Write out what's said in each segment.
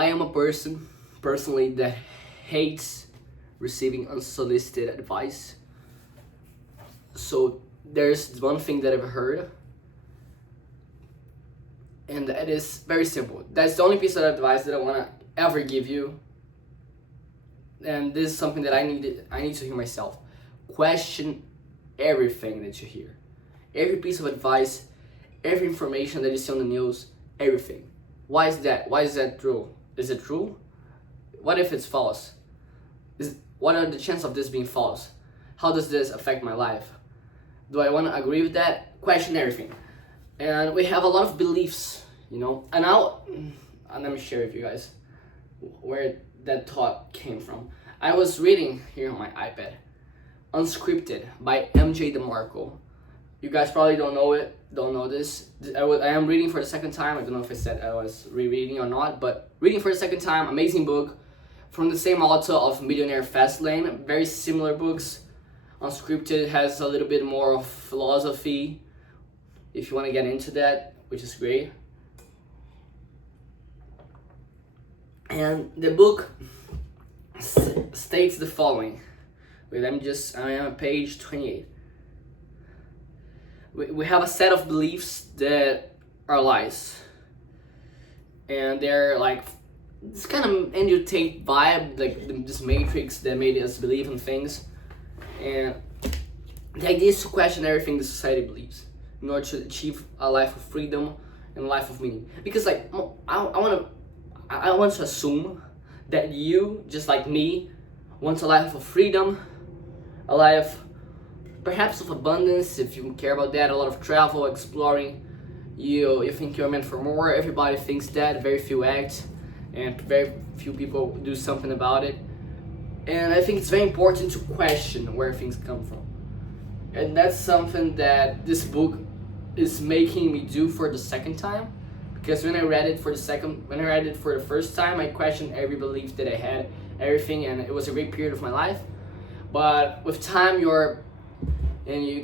I am a person, personally, that hates receiving unsolicited advice. So there's one thing that I've heard, and that is very simple. That's the only piece of advice that I want to ever give you. And this is something that I need to hear myself. Question everything that you hear. Every piece of advice, every information that you see on the news, everything. Why is that? Why is that true? Is it true? What if it's false? What are the chances of this being false? How does this affect my life? Do I want to agree with that? Question everything. And we have a lot of beliefs, and let me share with you guys where that thought came from. I was reading here on my iPad, Unscripted by MJ DeMarco. You guys probably don't know this. I am reading for the second time. I don't know if I said I was rereading or not, but reading for the second time, amazing book from the same author of Millionaire Fastlane. Very similar books. Unscripted has a little bit more of philosophy, if you want to get into that, which is great. And the book states the following. Wait, I am on page 28. We have a set of beliefs that are lies. And they're like, this kind of Andrew Tate vibe, like this matrix that made us believe in things. And the idea is to question everything the society believes in order to achieve a life of freedom and a life of meaning. Because like, I want to assume that you, just like me, want a life of freedom, a life perhaps of abundance, if you care about that, a lot of travel, exploring. You think you're meant for more. Everybody thinks that, very few act, and very few people do something about it. And I think it's very important to question where things come from. And that's something that this book is making me do for the second time. Because when I read it for the first time, I questioned every belief that I had, everything, and it was a great period of my life. But with time, you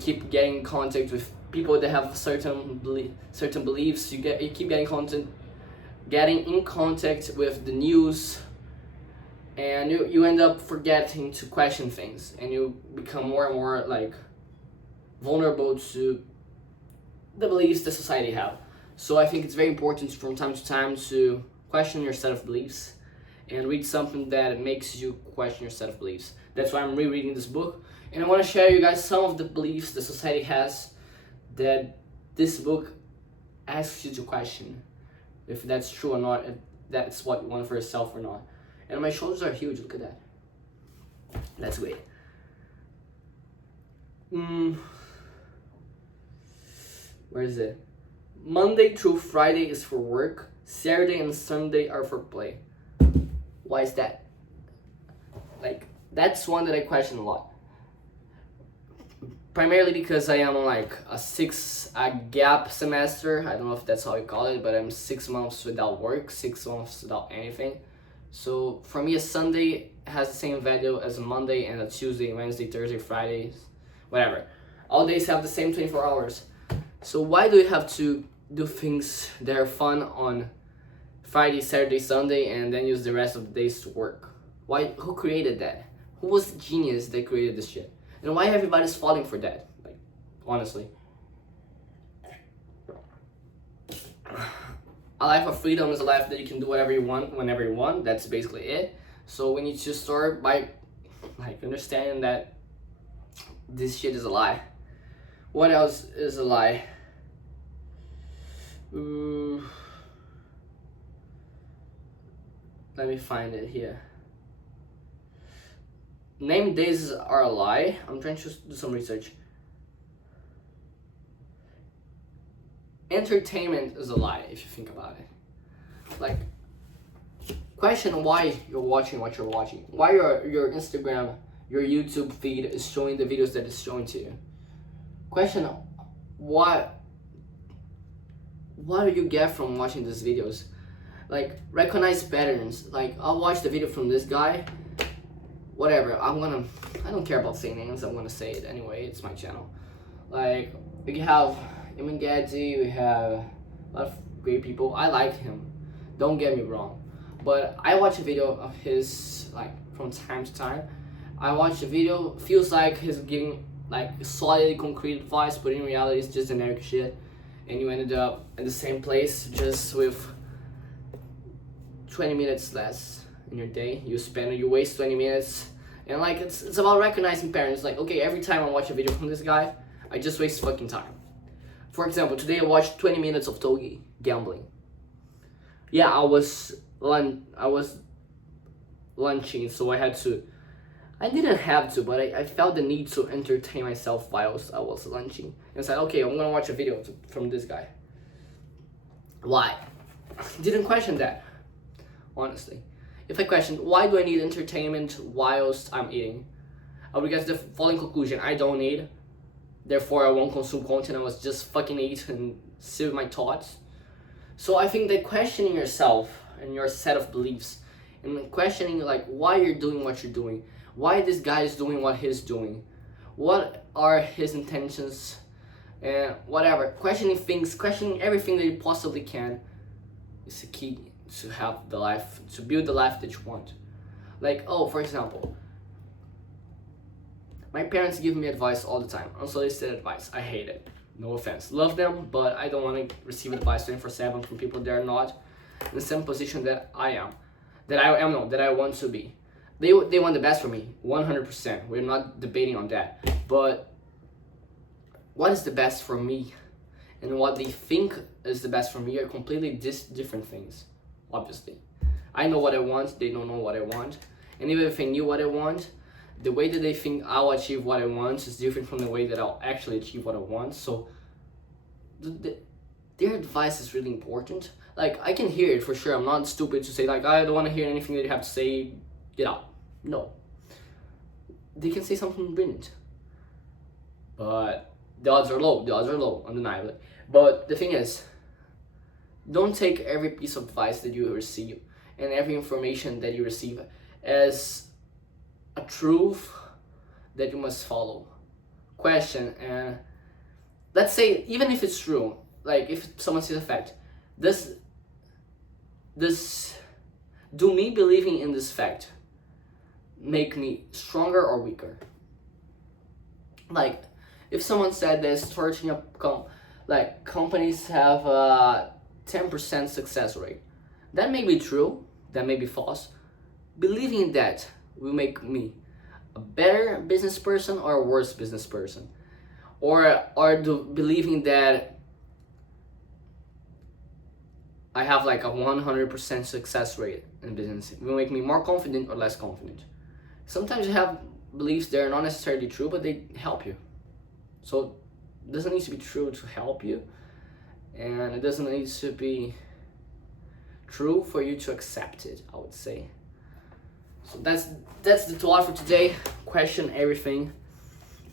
keep getting in contact with people that have certain beliefs. You keep getting in contact with the news, and you end up forgetting to question things, and you become more and more like vulnerable to the beliefs that society have. So I think it's very important from time to time to question your set of beliefs and read something that makes you question your set of beliefs. That's why I'm rereading this book, and I want to share you guys some of the beliefs that society has that this book asks you to question if that's true or not, if that's what you want for yourself or not. And my shoulders are huge, look at that. That's great. Where is it? Monday through Friday is for work. Saturday and Sunday are for play. Why is that? Like, that's one that I question a lot. Primarily because I am on like a gap semester. I don't know if that's how you call it, but I'm 6 months without work, 6 months without anything. So for me, a Sunday has the same value as a Monday, and a Tuesday, Wednesday, Thursday, Fridays, whatever. All days have the same 24 hours. So why do you have to do things that are fun on Friday, Saturday, Sunday, and then use the rest of the days to work? Why? Who created that? Who was the genius that created this shit? And why everybody's falling for that? Like, honestly. A life of freedom is a life that you can do whatever you want, whenever you want. That's basically it. So we need to start by understanding that this shit is a lie. What else is a lie? Let me find it here. Name days are a lie. I'm trying to do some research. Entertainment is a lie, if you think about it. Like, question why you're watching what you're watching. Why your Instagram, your YouTube feed is showing the videos that it's showing to you. Question what do you get from watching these videos? Like, recognize patterns. Like, I'll watch the video from this guy, whatever, I don't care about saying names, I'm gonna say it anyway, it's my channel. Like, we have Eamon Gadzhi, we have a lot of great people. I like him, don't get me wrong. but I watch a video of his like from time to time. I watch a video, feels like he's giving like solid concrete advice, but in reality it's just generic shit, and you ended up in the same place just with 20 minutes less in your day. You waste 20 minutes, and like it's about recognizing patterns. Like, okay, every time I watch a video from this guy, I just waste fucking time. For example, today I watched 20 minutes of Togi gambling. Yeah, I was lunching, so I didn't have to, but I felt the need to entertain myself whilst I was lunching. And I said, okay, I'm gonna watch a video from this guy. Why? Didn't question that, honestly. If I questioned, why do I need entertainment whilst I'm eating? I would get the following conclusion: I don't need, therefore I won't consume content. I was just fucking eat and sit with my thoughts. So I think that questioning yourself and your set of beliefs, and questioning like why you're doing what you're doing, why this guy is doing what he's doing, what are his intentions, and whatever. Questioning things, questioning everything that you possibly can is the key to have the life, to build the life that you want. Like, oh, for example, my parents give me advice all the time, unsolicited advice. I hate it. No offense. Love them, but I don't want to receive advice 24/7 from people that are not in the same position that I am. That I want to be. They want the best for me, 100%. We're not debating on that. But what is the best for me and what they think is the best for me are completely different things, obviously. I know what I want, they don't know what I want. And even if I knew what I want, the way that they think I'll achieve what I want is different from the way that I'll actually achieve what I want. So their advice is really important. Like, I can hear it for sure. I'm not stupid to say like, I don't want to hear anything that you have to say, get out. No. They can say something brilliant. But the odds are low, undeniably. But the thing is, don't take every piece of advice that you receive and every information that you receive as a truth that you must follow. Question, and let's say, even if it's true, like if someone says a fact, do me believing in this fact make me stronger or weaker? Like, if someone said that starting up companies have a 10% success rate, that may be true, that may be false. Believing in that will make me a better business person or a worse business person, or believing that I have like a 100% success rate in business will make me more confident or less confident. Sometimes you have beliefs that are not necessarily true, but they help you. So it doesn't need to be true to help you, and it doesn't need to be true for you to accept it, I would say. So that's the thought for today. Question everything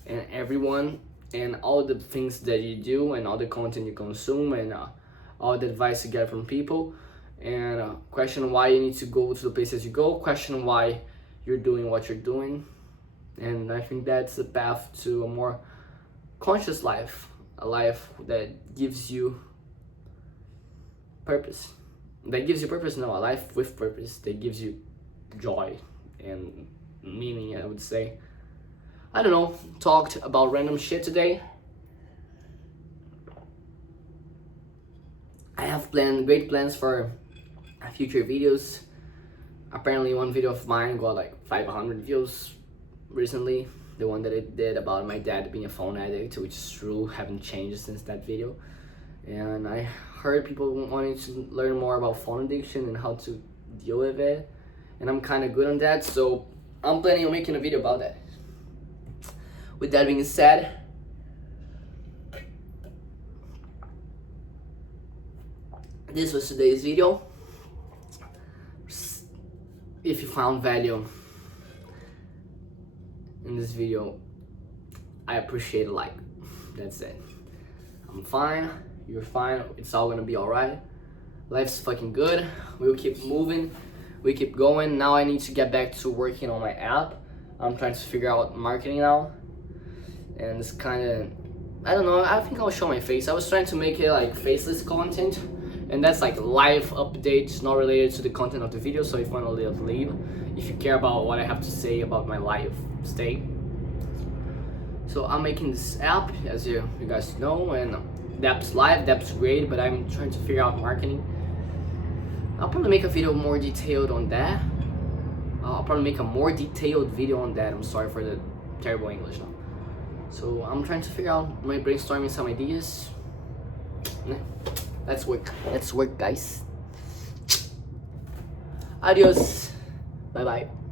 and everyone and all the things that you do and all the content you consume and all the advice you get from people, and question why you need to go to the places you go. Question why you're doing what you're doing, and I think that's the path to a more conscious life, a life that gives you purpose. No, a life with purpose that gives you joy and meaning, I would say. I don't know, talked about random shit today. I have great plans for future videos. Apparently one video of mine got like 500 views recently. The one that I did about my dad being a phone addict, which is true, haven't changed since that video. And I heard people wanting to learn more about phone addiction and how to deal with it. And I'm kind of good on that, so I'm planning on making a video about that. With that being said, this was today's video. If you found value in this video, I appreciate a like. That's it. I'm fine, you're fine, it's all gonna be alright. Life's fucking good. We'll keep moving, we keep going. Now I need to get back to working on my app. I'm trying to figure out marketing now, and it's kind of, I don't know, I think I'll show my face. I was trying to make it like faceless content, and that's like live updates not related to the content of the video. So if you want to leave, if you care about what I have to say about my life stay. So I'm making this app, as you guys know, and the app's live, the app's great, but I'm trying to figure out marketing. I'll probably make a video more detailed on that. I'll probably make a more detailed video on that. I'm sorry for the terrible English now. So I'm trying to figure out my brainstorming some ideas. Let's work guys. Adios. Bye bye.